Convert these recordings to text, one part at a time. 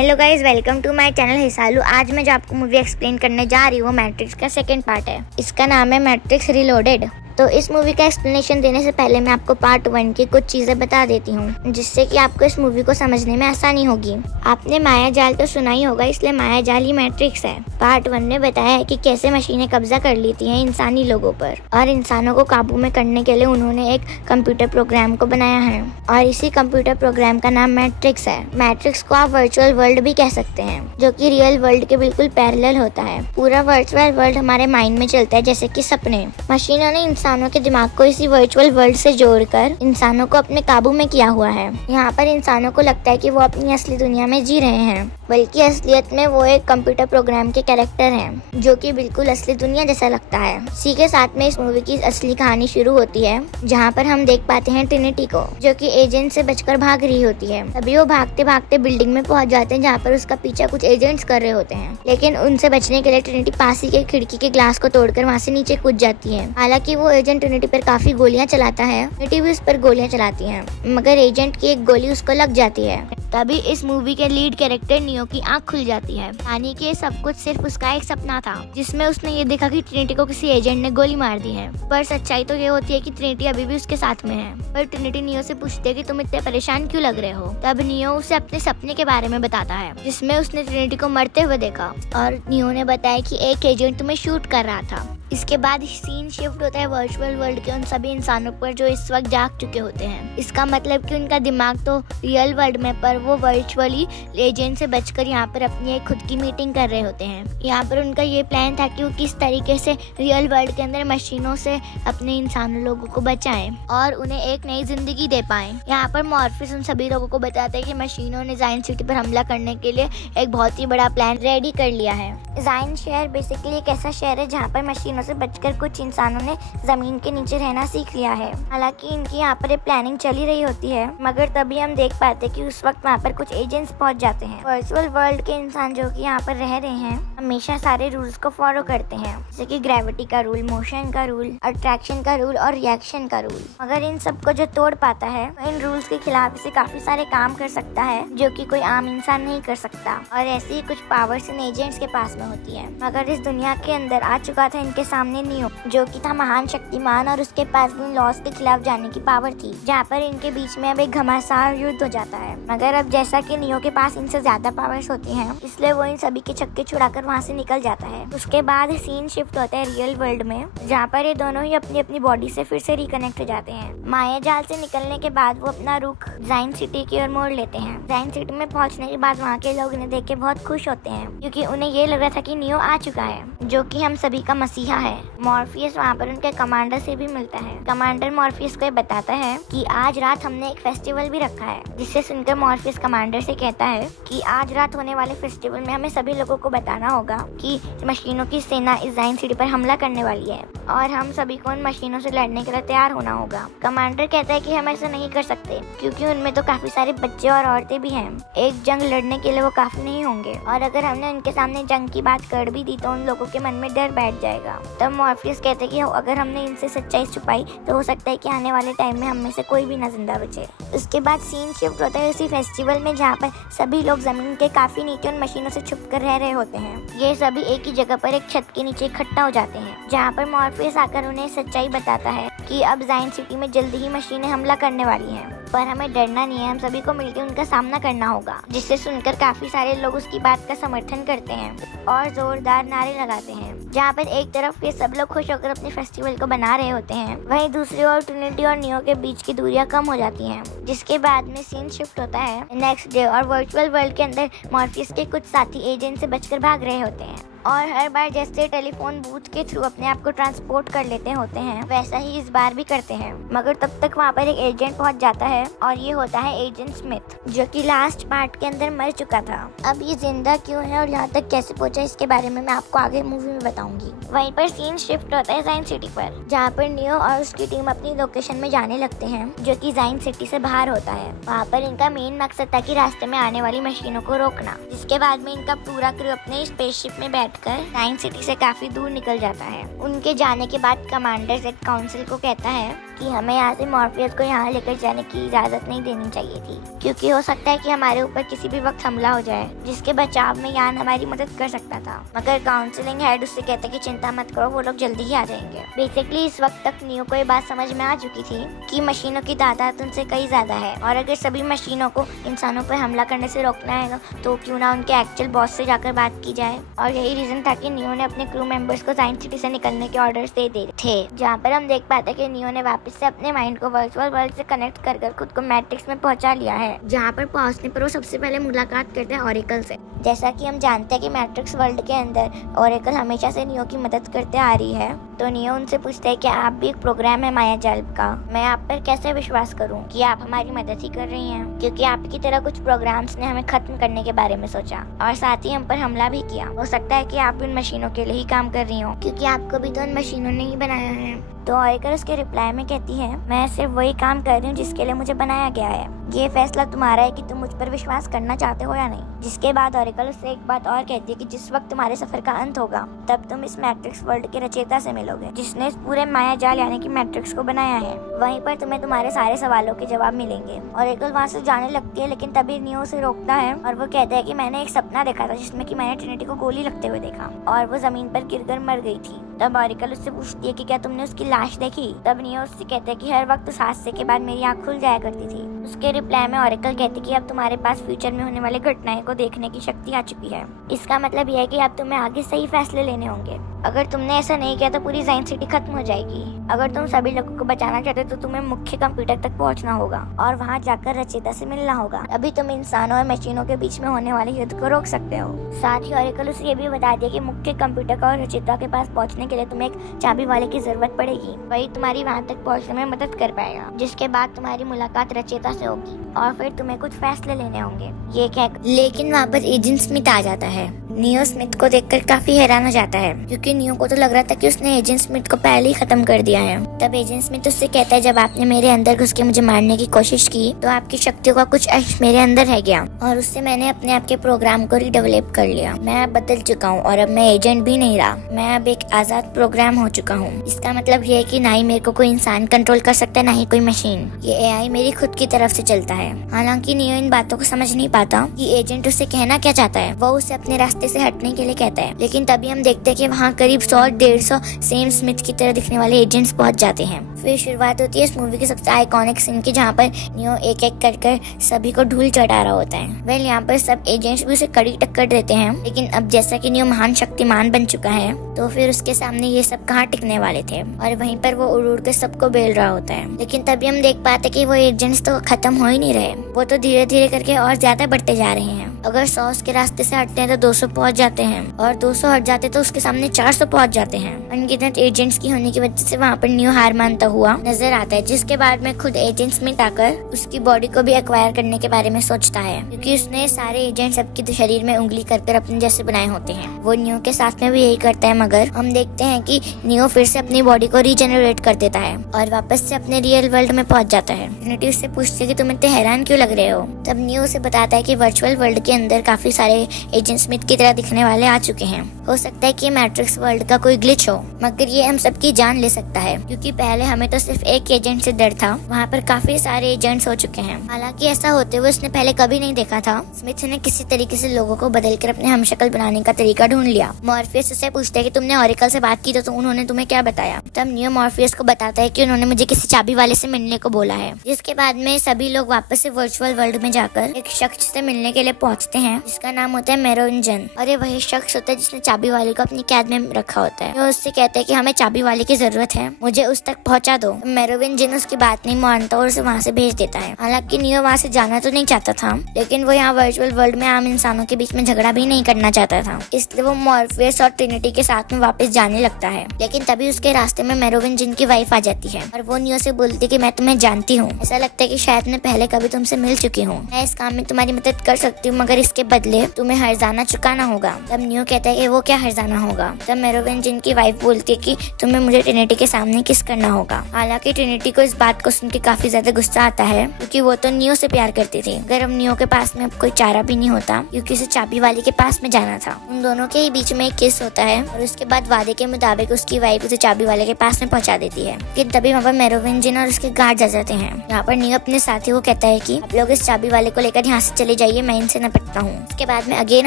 Hello guys, welcome to my channel Hisalu. आज मैं जो आपको मूवी एक्सप्लेन करने जा रही हूँ वो मैट्रिक्स का सेकंड पार्ट है। इसका नाम है मैट्रिक्स रीलोडेड। तो इस मूवी का एक्सप्लेनेशन देने से पहले मैं आपको पार्ट 1 की कुछ चीजें बता देती हूँ, जिससे कि आपको इस मूवी को समझने में आसानी होगी। आपने माया जाल तो सुना ही होगा, इसलिए माया जाल ही मैट्रिक्स है। पार्ट 1 ने बताया है कि कैसे मशीनें कब्जा कर लेती हैं इंसानी लोगों पर, और इंसानों को काबू में करने के लिए उन्होंने एक कंप्यूटर प्रोग्राम को बनाया है, और इसी कंप्यूटर प्रोग्राम का नाम मैट्रिक्स है। मैट्रिक्स को आप वर्चुअल वर्ल्ड भी कह सकते हैं, जो कि रियल वर्ल्ड के बिल्कुल पैरेलल होता है। पूरा वर्चुअल वर्ल्ड हमारे माइंड में चलता है, जैसे कि सपने। मशीनों ने इंसानों के दिमाग को इसी वर्चुअल वर्ल्ड से जोड़कर इंसानों को अपने काबू में किया हुआ है। यहाँ पर इंसानों को लगता है कि वो अपनी असली दुनिया में जी रहे हैं, बल्कि असलियत में वो एक कंप्यूटर प्रोग्राम के कैरेक्टर हैं, जो कि बिल्कुल असली दुनिया जैसा लगता है। इसी के साथ में इस मूवी की असली कहानी शुरू होती है, जहाँ पर हम देख पाते हैं ट्रिनिटी को, जो कि एजेंट से बचकर भाग रही होती है। तभी वो भागते भागते बिल्डिंग में पहुंच जाते हैं, जहाँ पर उसका पीछा कुछ एजेंट्स कर रहे होते हैं। लेकिन उनसे बचने के लिए ट्रिनिटी पास ही के खिड़की के ग्लास को तोड़कर वहाँ से नीचे कूद जाती है। हालांकि वो एजेंट ट्रिनिटी पर काफी गोलियां चलाता है, ट्रिनिटी भी उस पर गोलियां चलाती है, मगर एजेंट की एक गोली उसको लग जाती है। तभी इस मूवी के लीड कैरेक्टर नियो की आंख खुल जाती है, यानी कि सब कुछ सिर्फ उसका एक सपना था, जिसमें उसने ये देखा कि ट्रिनिटी को किसी एजेंट ने गोली मार दी है। पर सच्चाई तो ये होती है कि ट्रिनिटी अभी भी उसके साथ में है। पर ट्रिनिटी नियो से पूछती है कि तुम इतने परेशान क्यों लग रहे हो। तब नियो उसे अपने सपने के बारे में बताता है, जिसमें उसने ट्रिनिटी को मरते हुए देखा, और नियो ने बताया कि एक एजेंट तुम्हें शूट कर रहा था। इसके बाद सीन शिफ्ट होता है वर्चुअल वर्ल्ड के उन सभी इंसानों पर जो इस वक्त जाग चुके होते हैं। इसका मतलब कि उनका दिमाग तो रियल वर्ल्ड में, पर वो वर्चुअली एजेंट से बचकर यहाँ पर अपनी एक खुद की मीटिंग कर रहे होते हैं। यहाँ पर उनका ये प्लान था कि वो किस तरीके से रियल वर्ल्ड के अंदर मशीनों से अपने इंसानों लोगों को बचाएं और उन्हें एक नई जिंदगी दे पाएं। यहाँ पर मॉर्फिस उन सभी लोगों को बताते हैं कि मशीनों ने जायंट सिटी पर हमला करने के लिए एक बहुत ही बड़ा प्लान रेडी कर लिया है। जायंट शहर बेसिकली एक ऐसा शहर है जहाँ पर मशीनों से बचकर कुछ इंसानों ने जमीन के नीचे रहना सीख लिया है। हालांकि इनकी यहाँ पर प्लानिंग चली रही होती है, मगर तभी हम देख पाते हैं कि उस वक्त वहाँ पर कुछ एजेंट्स पहुँच जाते हैं। वर्चुअल वर्ल्ड के इंसान जो कि यहाँ पर रह रहे हैं हमेशा सारे रूल्स को फॉलो करते हैं, जैसे कि ग्रेविटी का रूल, मोशन का रूल, अट्रैक्शन का रूल और रिएक्शन का रूल। मगर इन सबको जो तोड़ पाता है इन रूल्स के खिलाफ इसे काफी सारे काम कर सकता है, जो कि कोई आम इंसान नहीं कर सकता। और ऐसी ही कुछ पावर्स इन एजेंट्स के पास में होती है। मगर इस दुनिया के अंदर आ चुका था इनके सामने नियो, जो कि था महान शक्तिमान, और उसके पास भी लॉस के खिलाफ जाने की पावर थी, जहाँ पर इनके बीच में अब एक घमासान युद्ध हो जाता है। मगर अब जैसा कि नियो के पास इनसे ज्यादा पावर्स होती हैं, इसलिए वो इन सभी के छक्के छुड़ाकर वहाँ से निकल जाता है। उसके बाद सीन शिफ्ट होता है रियल वर्ल्ड में, जहाँ पर ये दोनों ही अपनी अपनी बॉडी से फिर से रिकनेक्ट हो जाते हैं। माया जाल से निकलने के बाद वो अपना रुख जायंट सिटी की ओर मोड़ लेते हैं। जायंट सिटी में पहुँचने के बाद वहाँ के लोग इन्हें देख के बहुत खुश होते हैं, क्योंकि उन्हें ये लग रहा था कि नियो आ चुका है, जो कि हम सभी का मसीहा है। मॉर्फियस वहाँ पर उनके कमांडर से भी मिलता है। कमांडर मॉर्फियस को बताता है कि आज रात हमने एक फेस्टिवल भी रखा है, जिससे सुनकर मॉर्फियस कमांडर से कहता है कि आज रात होने वाले फेस्टिवल में हमें सभी लोगों को बताना होगा कि मशीनों की सेना इस जायंट सिटी पर हमला करने वाली है, और हम सभी को उन मशीनों से लड़ने के लिए तैयार होना होगा। कमांडर कहता है कि हम ऐसा नहीं कर सकते, क्योंकि उनमें तो काफी सारे बच्चे और औरतें भी हैं। एक जंग लड़ने के लिए वो काफी नहीं होंगे, और अगर हमने उनके सामने जंग की बात कर भी दी तो उन लोगों के मन में डर बैठ जाएगा। तब मॉर्फियस कहते हैं कि अगर हमने इनसे सच्चाई छुपाई तो हो सकता है कि आने वाले टाइम में हम में से कोई भी ना जिंदा बचे। उसके बाद सीन शिफ्ट होता है उसी फेस्टिवल में, जहाँ पर सभी लोग जमीन के काफी नीचे उन मशीनों से छुप कर रह रहे होते हैं। ये सभी एक ही जगह पर एक छत के नीचे इकट्ठा हो जाते हैं, जहाँ पर मॉर्फियस आकर उन्हें सच्चाई बताता है कि अब जायंट सिटी में जल्दी ही मशीनें हमला करने वाली हैं, पर हमें डरना नहीं है, हम सभी को मिलकर उनका सामना करना होगा। जिससे सुनकर काफी सारे लोग उसकी बात का समर्थन करते हैं और जोरदार नारे लगाते हैं। जहाँ पर एक तरफ ये सब लोग खुश होकर अपने फेस्टिवल को बना रहे होते हैं, वहीं दूसरी ओर ट्रिनिटी और नियो के बीच की दूरियां कम हो जाती हैं। जिसके बाद में सीन शिफ्ट होता है नेक्स्ट डे, और वर्चुअल वर्ल्ड के अंदर मॉर्फियस के कुछ साथी एजेंट से बचकर भाग रहे होते हैं, और हर बार जैसे टेलीफोन बूथ के थ्रू अपने आप को ट्रांसपोर्ट कर लेते होते हैं, वैसा ही इस बार भी करते हैं। मगर तब तक वहाँ पर एक एजेंट पहुँच जाता है, और ये होता है एजेंट स्मिथ, जो कि लास्ट पार्ट के अंदर मर चुका था। अब ये जिंदा क्यों है और यहाँ तक कैसे पहुँचा, इसके बारे में मैं आपको आगे मूवी में बताऊंगी। वहीं पर सीन शिफ्ट होता है जायंट सिटी पर, जहाँ पर नियो और उसकी टीम अपनी लोकेशन में जाने लगते हैं, जो कि जायंट सिटी से बाहर होता है। वहाँ पर इनका मेन मकसद था कि रास्ते में आने वाली मशीनों को रोकना। जिसके बाद में इनका पूरा क्रू अपने स्पेसशिप में बैठकर जायंट सिटी से काफी दूर निकल जाता है। उनके जाने के बाद कमांडर जेड काउंसिल को कहता है कि हमें यहाँ से मॉर्फियस को यहाँ लेकर जाने की इजाजत नहीं देनी चाहिए थी, क्योंकि हो सकता है कि हमारे ऊपर किसी भी वक्त हमला हो जाए, जिसके बचाव में यान हमारी मदद कर सकता था। मगर काउंसलिंग हेड उससे कहता कि चिंता मत करो, वो लोग जल्दी ही आ जाएंगे। बेसिकली इस वक्त तक नियो को ये बात समझ में आ चुकी थी कि मशीनों की तादाद उनसे कई ज्यादा है, और अगर सभी मशीनों को इंसानों पर हमला करने से रोकना है तो क्यों ना उनके एक्चुअल बॉस से जाकर बात की जाए। और यही रीजन था कि नियो ने अपने क्रू मेंबर्स को साइंस सिटी से निकलने के ऑर्डर्स दे दिए थे, जहाँ पर हम देख पाते कि नियो ने वापस से अपने माइंड को वर्चुअल वर्ल्ड से कनेक्ट कर खुद को मैट्रिक्स में पहुंचा लिया है, जहाँ पर पहुंचने पर वो सबसे पहले मुलाकात करते हैं ऑरेकल से। जैसा कि हम जानते हैं कि मैट्रिक्स वर्ल्ड के अंदर ऑरेकल हमेशा से नियो की मदद करते आ रही है, तो नियो उनसे पूछते हैं कि आप भी एक प्रोग्राम है माया जाल का, मैं आप पर कैसे विश्वास करूं कि आप हमारी मदद ही कर रही हैं, क्योंकि आपकी तरह कुछ प्रोग्राम्स ने हमें खत्म करने के बारे में सोचा और साथ ही हम पर हमला भी किया। हो सकता है कि आप उन मशीनों के लिए ही काम कर रही हो, क्योंकि आपको भी तो उन मशीनों ने ही बनाया है। तो ऑरेकल उसके रिप्लाई में कहती है, मैं सिर्फ वही काम कर रही हूँ जिसके लिए मुझे बनाया गया है, ये फैसला तुम्हारा है कि तुम मुझ पर विश्वास करना चाहते हो या नहीं। जिसके बाद ऑरेकल उससे एक बात और कहती है कि जिस वक्त तुम्हारे सफर का अंत होगा तब तुम इस मैट्रिक्स वर्ल्ड के रचयिता से मिलोगे, जिसने इस पूरे माया जाल यानी कि मैट्रिक्स को बनाया है। वहीं पर तुम्हें तुम्हारे सारे सवालों के जवाब मिलेंगे। ऑरेकल वहाँ से जाने लगती है, लेकिन तभी नियो उसे रोकता है और वो कहता है कि मैंने एक सपना देखा था जिसमें कि मैंने ट्रिनिटी को गोली लगते हुए देखा और वो जमीन पर गिरकर मर गई थी। तब ऑरेकल उससे पूछती है कि क्या तुमने उसकी लाश देखी। तब नियो उससे कहता है कि हर वक्त उस हादसे के बाद मेरी आँख खुल जाया करती थी। उसके रिप्लाई में ऑरेकल कहती कि अब तुम्हारे पास फ्यूचर में होने वाले घटनाएं को देखने की शक्ति आ चुकी है। इसका मतलब यह है कि अब तुम्हें आगे सही फैसले लेने होंगे। अगर तुमने ऐसा नहीं किया तो पूरी साइंस सिटी खत्म हो जाएगी। अगर तुम सभी लोगों को बचाना चाहते हो तो तुम्हें मुख्य कंप्यूटर तक पहुंचना होगा और वहां जाकर रचयिता से मिलना होगा। अभी तुम इंसानों और मशीनों के बीच में होने वाले युद्ध को रोक सकते हो। साथ ही ऑरेकल उसे ये भी बता दिया कि मुख्य कंप्यूटर और रचयिता के पास पहुंचने के लिए तुम्हें एक चाबी वाले की जरूरत पड़ेगी, वही तुम्हारी वहां तक पहुंचने में मदद कर पाएगा। जिसके बाद तुम्हारी मुलाकात रचयिता से होगी और फिर तुम्हें कुछ फैसले लेने होंगे। ये कहकर लेकिन वहाँ पर एजेंट स्मिथ आ जाता है। नियो स्मिथ को देखकर काफी हैरान हो जाता है, क्योंकि नियो को तो लग रहा था कि उसने एजेंट स्मिथ को पहले ही खत्म कर दिया है। तब एजेंट स्मिथ उससे कहता है, जब आपने मेरे अंदर घुस के मुझे मारने की कोशिश की तो आपकी शक्तियों का कुछ अंश मेरे अंदर रह गया और उससे मैंने अपने आप के प्रोग्राम को रिडेवलप कर लिया। मैं अब बदल चुका हूँ और अब मैं एजेंट भी नहीं रहा, मैं अब एक आजाद प्रोग्राम हो चुका हूँ। इसका मतलब ये है कि ना ही मेरे को कोई इंसान कंट्रोल कर सकता है, ना ही कोई मशीन। ये एआई मेरी खुद की तरफ से चलता है। हालांकि नियो इन बातों को समझ नहीं पाता कि एजेंट उससे कहना क्या चाहता है। वो उसे अपने रास्ते से हटने के लिए कहता है, लेकिन तभी हम देखते हैं कि वहाँ करीब 100-150 सेम स्मिथ की तरह दिखने वाले एजेंट्स पहुंच जाते हैं। फिर शुरुआत होती है इस मूवी की सबसे आइकॉनिक सीन की, जहाँ पर नियो एक एक कर सभी को धूल चढ़ा रहा होता है। वेल यहाँ पर सब एजेंट्स भी उसे कड़ी टक्कर देते हैं, लेकिन अब जैसा कि नियो महान शक्तिमान बन चुका है तो फिर उसके सामने ये सब कहाँ टिकने वाले थे और वहीं पर वो उड़ के सबको बेल रहा होता है। लेकिन तभी हम देख पाते कि वो एजेंट्स तो खत्म हो ही नहीं रहे, वो तो धीरे धीरे करके और ज्यादा बढ़ते जा रहे हैं। अगर 100 के रास्ते से हटते हैं तो 200 पहुंच जाते हैं और 200 हट जाते तो उसके सामने 400 पहुंच जाते हैं। अनगिनत एजेंट्स की होने की वजह से वहाँ पर नियो हार मानता हुआ नजर आता है, जिसके बाद में खुद एजेंट स्मिथ आकर उसकी बॉडी को भी एक्वायर करने के बारे में सोचता है, क्योंकि उसने सारे एजेंट सबके शरीर में उंगली कर अपने जैसे बनाए होते हैं। वो नियो के साथ में भी यही करता है, मगर हम देखते हैं कि नियो फिर से अपनी बॉडी को रीजेनरेट कर देता है और वापस से अपने रियल वर्ल्ड में पहुंच जाता है। ट्रिनिटी उससे पूछती है कि तुम इतने हैरान क्यों लग रहे हो। तब नियो उसे बताता है कि वर्चुअल वर्ल्ड के अंदर काफी सारे एजेंट स्मिथ की तरह दिखने वाले आ चुके हैं। हो सकता है कि मैट्रिक्स वर्ल्ड का कोई ग्लिच हो, मगर ये हम सबकी जान ले सकता है, क्योंकि पहले हमें तो सिर्फ एक एजेंट से डर था, वहाँ पर काफी सारे एजेंट्स हो चुके हैं। हालांकि ऐसा होते हुए उसने पहले कभी नहीं देखा था। स्मिथ ने किसी तरीके से लोगों को बदलकर अपने हमशक्ल बनाने का तरीका ढूंढ लिया। मॉर्फियस उससे पूछता है कि तुमने ऑरेकल से बात की तो उन्होंने तुम्हें क्या बताया। तब नियो मॉर्फियस को बताता है कि उन्होंने मुझे किसी चाबी वाले से मिलने को बोला है। जिसके बाद में सभी लोग वापस से वर्चुअल वर्ल्ड में जाकर एक शख्स से मिलने के लिए पहुंचते हैं, जिसका नाम होता है मेरोविंजन। और ये वही शख्स होता है जिसने चाबी वाले को अपनी कैद में रखा होता है। वो उससे कहता है कि हमें चाबी वाले की जरूरत है, मुझे उस तक पहुंचा दो। मेरोविंजन उसकी बात नहीं मानता और उसे वहाँ से भेज देता है। हालांकि नियो वहाँ से जाना तो नहीं चाहता था, लेकिन वो यहाँ वर्चुअल वर्ल्ड में आम इंसानों के बीच में झगड़ा भी नहीं करना चाहता था, इसलिए वो मॉर्फियस और ट्रिनिटी के साथ में वापस जाने लगता है। लेकिन तभी उसके रास्ते में मेरोविंजन की वाइफ आ जाती है और वो नियो से बोलती है कि मैं तुम्हें जानती हूँ, ऐसा लगता है कि शायद मैं पहले कभी तुमसे मिल चुकी हूँ, मैं इस काम में तुम्हारी मदद कर सकती हूँ, मगर इसके बदले तुम्हें हर्जाना चुकाना होगा। तब नियो कहता है कि वो क्या हर्जाना होगा। तब मेरोविंजियन की वाइफ बोलती है कि तुम्हें मुझे ट्रिनिटी के सामने किस करना होगा। हालांकि ट्रिनिटी को इस बात को सुन के काफी ज्यादा गुस्सा आता है, क्योंकि वो तो नियो से प्यार करती थी। अगर अब नियो के पास में कोई चारा भी नहीं होता, क्योंकि उसे चाबी वाले के पास में जाना था। उन दोनों के ही बीच में एक किस होता है और उसके बाद वादे के मुताबिक उसकी वाइफ उसे चाबी वाले के पास में पहुंचा देती है। फिर तभी वहाँ पर मेरोविंजियन और उसके गार्ड आ जाते हैं। यहाँ पर नियो अपने साथी को कहता है कि आप लोग इस चाबी वाले को लेकर यहाँ से चले जाइए, मैं इनसे निपटता हूँ। उसके बाद में अगेन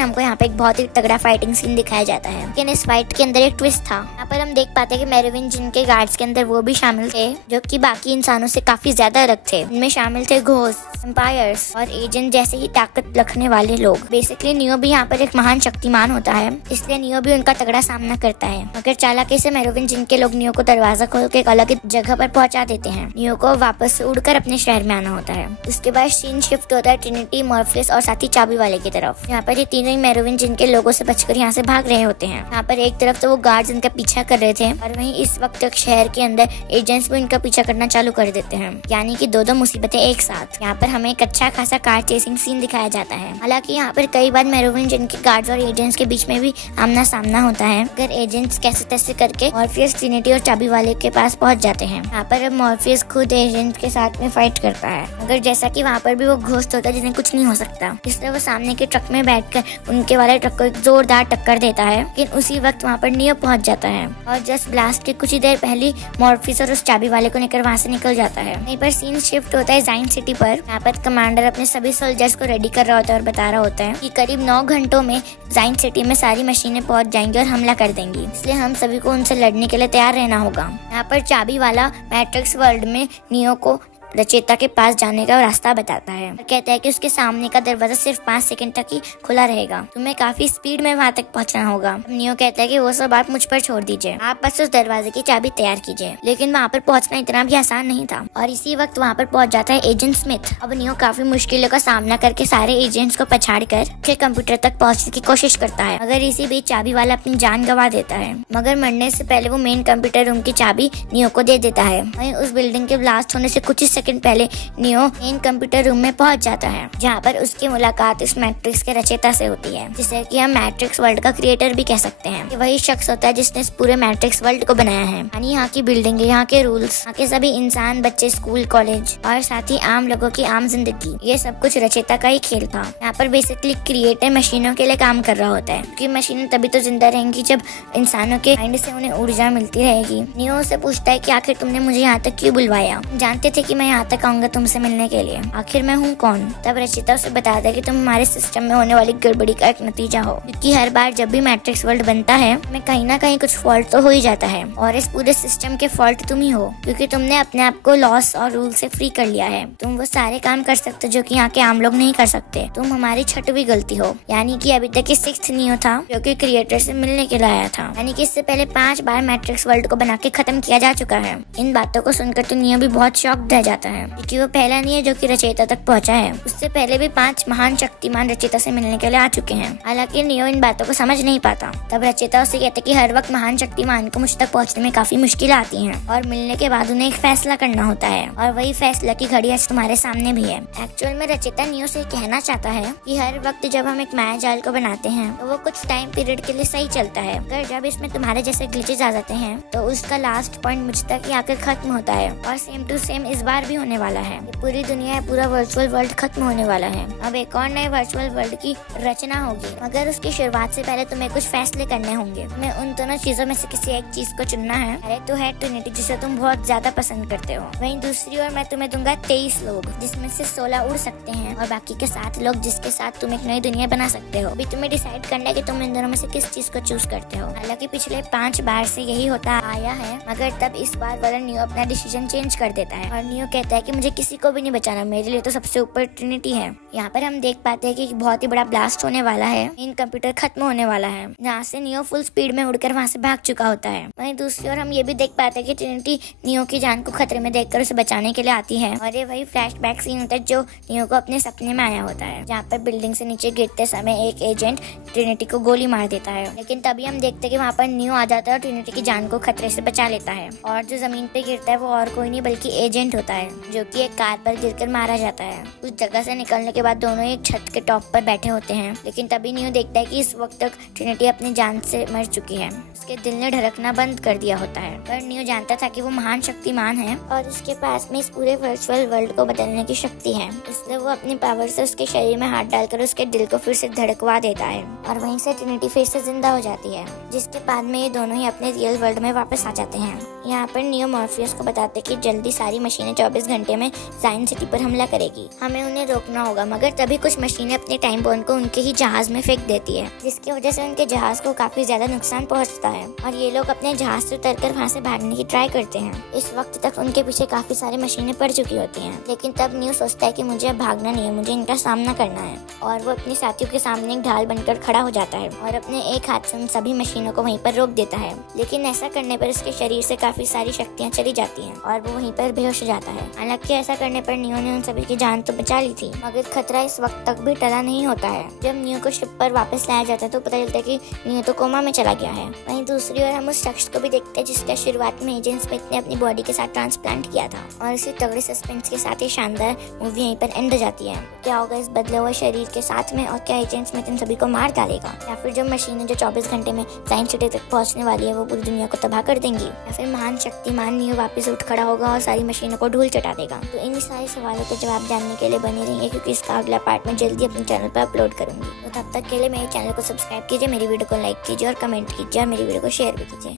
हमको यहाँ पे एक बहुत ही तगड़ा फाइटिंग सीन दिखाया जाता है, लेकिन इस फाइट के अंदर एक ट्विस्ट था। यहाँ पर हम देख पाते हैं कि मेरोविंजियन के गार्ड्स के अंदर वो भी शामिल थे जो कि बाकी इंसानों से काफी ज्यादा अलग थे। इनमें शामिल थे घोस्ट, एम्पायर्स और एजेंट जैसे ही ताकत रखने वाले लोग। बेसिकली नियो भी यहाँ पर एक महान शक्तिमान होता है, इसलिए नियो भी उनका तगड़ा सामना करता है। मगर चालाकी से मेरोविंजियन के लोग नियो को दरवाजा खोल के एक अलग जगह पर पहुंचा देते हैं। नियो को वापस उड़कर अपने शहर में आना होता है। उसके बाद सीन शिफ्ट होता है ट्रिनिटी, मॉर्फियस और साथ ही चाबी वाले की तरफ। यहाँ पर ये तीनों ही मेरोविंजियन के लोगों से बचकर यहाँ से भाग रहे होते हैं। यहाँ पर एक तरफ तो वो गार्ड्स इनका पीछा कर रहे थे और वहीं इस वक्त तक शहर के अंदर एजेंट्स भी इनका पीछा करना चालू कर देते हैं, यानी कि दो मुसीबतें एक साथ। यहाँ पर हमें एक अच्छा खासा कार चेसिंग सीन दिखाया जाता है। हालांकि यहाँ पर कई बार मेरोविंजियन के गार्ड्स और एजेंट्स के बीच में भी आमना सामना होता है, अगर एजेंट्स कैसे तैसे करके मॉर्फियस, ट्रिनिटी और चाबी वाले के पास पहुंच जाते हैं। यहाँ पर मॉर्फियस खुद एजेंट के साथ में फाइट करता है, मगर जैसा कि वहाँ पर भी वो घोस्ट होता है जिन्हें कुछ नहीं हो सकता, इसलिए वो सामने के ट्रक में बैठकर उनके वाले ट्रक को एक जोरदार टक्कर देता है। लेकिन उसी वक्त वहाँ पर नियो पहुंच जाता है और जस्ट ब्लास्ट के कुछ ही देर पहले मॉर्फियस और उस चाबी वाले को लेकर वहाँ से निकल जाता है। वहीं पर सीन शिफ्ट होता है जाइन सिटी पर। यहाँ पर कमांडर अपने सभी सोल्जर्स को रेडी कर रहा होता है और बता रहा होता है कि करीब 9 घंटों में जाइन सिटी में सारी मशीनें पहुंच जाएंगी और हमला कर देंगी, इसलिए हम सभी को उनसे लड़ने के लिए तैयार रहना होगा। यहाँ पर चाबी वाला मैट्रिक्स वर्ल्ड में नियो को रचेता के पास जाने का रास्ता बताता है और कहता है कि उसके सामने का दरवाजा सिर्फ 5 सेकंड तक ही खुला रहेगा, तुम्हें काफी स्पीड में वहां तक पहुंचना होगा। नियो कहता है कि वो सब आप मुझ पर छोड़ दीजिए, आप बस उस दरवाजे की चाबी तैयार कीजिए। लेकिन वहाँ पर पहुंचना इतना भी आसान नहीं था और इसी वक्त वहाँ पर पहुंच जाता है एजेंट स्मिथ। अब नियो काफी मुश्किलों का सामना करके सारे एजेंट्स को पछाड़ कर कंप्यूटर तक पहुँचने की कोशिश करता है, मगर इसी बीच चाबी वाला अपनी जान गंवा देता है। मगर मरने से पहले वो मेन कंप्यूटर रूम की चाबी नियो को दे देता है। वहीं उस बिल्डिंग के ब्लास्ट होने से कुछ ही सेकंड पहले नियो मेन कंप्यूटर रूम में पहुंच जाता है, जहां पर उसकी मुलाकात इस मैट्रिक्स के रचयिता से होती है, जिसे कि हम मैट्रिक्स वर्ल्ड का क्रिएटर भी कह सकते हैं। ये वही शख्स होता है जिसने इस पूरे मैट्रिक्स वर्ल्ड को बनाया है, यानी यहाँ की बिल्डिंग, यहाँ के रूल्स, यहाँ के सभी इंसान, बच्चे, स्कूल, कॉलेज और साथ ही आम लोगों की आम जिंदगी, ये सब कुछ रचयिता का ही खेल था। यहाँ पर बेसिकली क्रिएटर मशीनों के लिए काम कर रहा होता है, क्योंकि मशीनें तभी तो जिंदा रहेंगी जब इंसानों के माइंड से उन्हें ऊर्जा मिलती रहेगी। नियो से पूछता है कि आखिर तुमने मुझे यहाँ तक क्यों बुलवाया, जानते थे कि मैं यहाँ तक आऊंगा तुमसे मिलने के लिए, आखिर मैं हूँ कौन। तब रचयिता उसे बताता है कि तुम हमारे सिस्टम में होने वाली गड़बड़ी का एक नतीजा हो, क्योंकि हर बार जब भी मैट्रिक्स वर्ल्ड बनता है में कहीं ना कहीं कुछ फॉल्ट तो हो ही जाता है, और इस पूरे सिस्टम के फॉल्ट तुम ही हो, क्योंकि तुमने अपने आप को लॉस और रूल से फ्री कर लिया है। तुम वो सारे काम कर सकते जो कि यहाँ के आम लोग नहीं कर सकते। तुम हमारी 6वीं गलती हो, यानी कि अभी तक 6th नियो था जो कि क्रिएटर से मिलने के लिए आया था, यानी कि इससे पहले 5 बार मैट्रिक्स वर्ल्ड को बना के खत्म किया जा चुका है। इन बातों को सुनकर तो नियो भी बहुत शॉक्ड रह जाता है, क्योंकि वो पहला नहीं है जो कि रचयिता तक पहुंचा है, उससे पहले भी 5 महान शक्तिमान रचयिता से मिलने के लिए आ चुके हैं। हालांकि नियो इन बातों को समझ नहीं पाता। तब रचयिता उसे कहते कि हर वक्त महान शक्तिमान को मुझ तक पहुंचने में काफी मुश्किल आती हैं, और मिलने के बाद उन्हें एक फैसला करना होता है, और वही फैसला की घड़ी आज तुम्हारे सामने भी है। एक्चुअल में रचयिता नियो से कहना चाहता है कि हर वक्त जब हम एक माया जाल को बनाते हैं तो वो कुछ टाइम पीरियड के लिए सही चलता है, अगर जब इसमें तुम्हारे जैसे ग्लिचेस आ जाते हैं तो उसका लास्ट पॉइंट मुझ तक ही आकर खत्म होता है, और सेम टू सेम इस बार भी होने वाला है। पूरी दुनिया, पूरा वर्चुअल वर्ल्ड खत्म होने वाला है। अब एक और नए वर्चुअल वर्ल्ड की रचना होगी, मगर उसकी शुरुआत से पहले तुम्हें कुछ फैसले करने होंगे। तुम्हें उन दोनों चीजों में से किसी एक चीज को चुनना है। पहले तो है ट्रिनिटी, जिसे तुम बहुत ज्यादा पसंद करते हो। वहीं दूसरी ओर मैं तुम्हें दूंगा 23 लोग, जिसमें से 16 उड़ सकते हैं, और बाकी के 7 लोग जिसके साथ तुम एक नई दुनिया बना सकते हो। अभी तुम्हें डिसाइड करना है कि तुम इन दोनों में से किस चीज को चूज करते हो। हालांकि पिछले 5 बार से यही होता आया है, मगर तब इस बार वाला नियो अपना डिसीजन चेंज कर देता है, और नियो कहता है कि मुझे किसी को भी नहीं बचाना, मेरे लिए तो सबसे ऊपर ट्रिनिटी है। यहाँ पर हम देख पाते हैं कि बहुत ही बड़ा ब्लास्ट होने वाला है, इन कंप्यूटर खत्म होने वाला है, जहाँ से नियो फुल स्पीड में उड़कर वहाँ से भाग चुका होता है। वहीं दूसरी ओर हम ये भी देख पाते हैं कि ट्रिनिटी नियो की जान को खतरे में देखकर उसे बचाने के लिए आती है, और ये वही फ्लैशबैक सीन होता है जो नियो को अपने सपने में आया होता है, जहाँ पर बिल्डिंग से नीचे गिरते समय एक एजेंट ट्रिनिटी को गोली मार देता है। लेकिन तभी हम देखते हैं कि वहाँ पर नियो आ जाता है और ट्रिनिटी की जान को खतरे से बचा लेता है, और जो जमीन पे गिरता है वो और कोई नहीं बल्कि एजेंट होता है, है, जो कि एक कार पर गिरकर मारा जाता है। उस जगह से निकलने के बाद दोनों एक छत के टॉप पर बैठे होते हैं, लेकिन तभी नियो देखता है कि इस वक्त तक ट्रिनिटी अपनी जान से मर चुकी है। उसके दिल ने धड़कना बंद कर दिया होता है, पर नियो जानता था कि वो महान शक्तिमान है और उसके पास में इस पूरे वर्चुअल वर्ल्ड को बदलने की शक्ति है। इसलिए वो अपनी पावर से उसके शरीर में हाथ डालकर उसके दिल को फिर से धड़कवा देता है और वहीं से ट्रिनिटी फिर से जिंदा हो जाती है, जिसके बाद में ये दोनों ही अपने रियल वर्ल्ड में वापस आ जाते हैं। यहाँ पर नियो मॉर्फियस को बताते कि जल्दी सारी मशीनें 24 घंटे में साइन सिटी पर हमला करेगी, हमें उन्हें रोकना होगा। मगर तभी कुछ मशीनें अपने टाइम बॉम्ब को उनके ही जहाज में फेंक देती है, जिसकी वजह से उनके जहाज को काफी ज्यादा नुकसान पहुँचता है और ये लोग अपने जहाज से उतरकर वहाँ से भागने की ट्राई करते हैं। इस वक्त तक उनके पीछे काफी सारी मशीनें पड़ चुकी होती हैं, लेकिन तब नियो सोचता है कि मुझे अब भागना नहीं है, मुझे इनका सामना करना है और वो अपने साथियों के सामने एक ढाल बनकर खड़ा हो जाता है और अपने एक हाथ से उन सभी मशीनों को वहीं पर रोक देता है। लेकिन ऐसा करने पर उसके शरीर से काफी सारी शक्तियाँ चली जाती हैं और वो वहीं पर बेहोश हो जाता है। हालांकि ऐसा करने पर नियो ने उन सभी की जान तो बचा ली थी, मगर खतरा इस वक्त तक भी टला नहीं होता है। जब नियो को शिप पर वापस लाया जाता है तो पता चलता है कि नियो तो कोमा में चला गया है। वहीं दूसरी ओर हम उस शख्स को भी देखते हैं जिसका शुरुआत में एजेंट स्मिथ ने अपनी बॉडी के साथ ट्रांसप्लांट किया था और इसी तगड़े सस्पेंस के साथ ही शानदार मूवी यहीं पर एंड हो जाती है। क्या होगा इस बदले हुए शरीर के साथ में और क्या एजेंट स्मिथ इन सभी को मार डालेगा, या फिर जो मशीनें जो 24 घंटे में साइंस सिटी तक पहुंचने वाली है वो पूरी दुनिया को तबाह कर देंगी, या फिर महान शक्तिमान नियो वापस उठ खड़ा होगा और सारी मशीनों को धूल चटा देगा। तो इन सारे सवालों के जवाब जानने के लिए बने रहिए, क्योंकि इसका अगला पार्ट में जल्दी अपने चैनल पर अपलोड करूंगी। तो तब तक के लिए मेरे चैनल को सब्सक्राइब कीजिए, मेरी वीडियो को लाइक कीजिए और कमेंट कीजिए और मेरी वीडियो को शेयर भी कीजिए।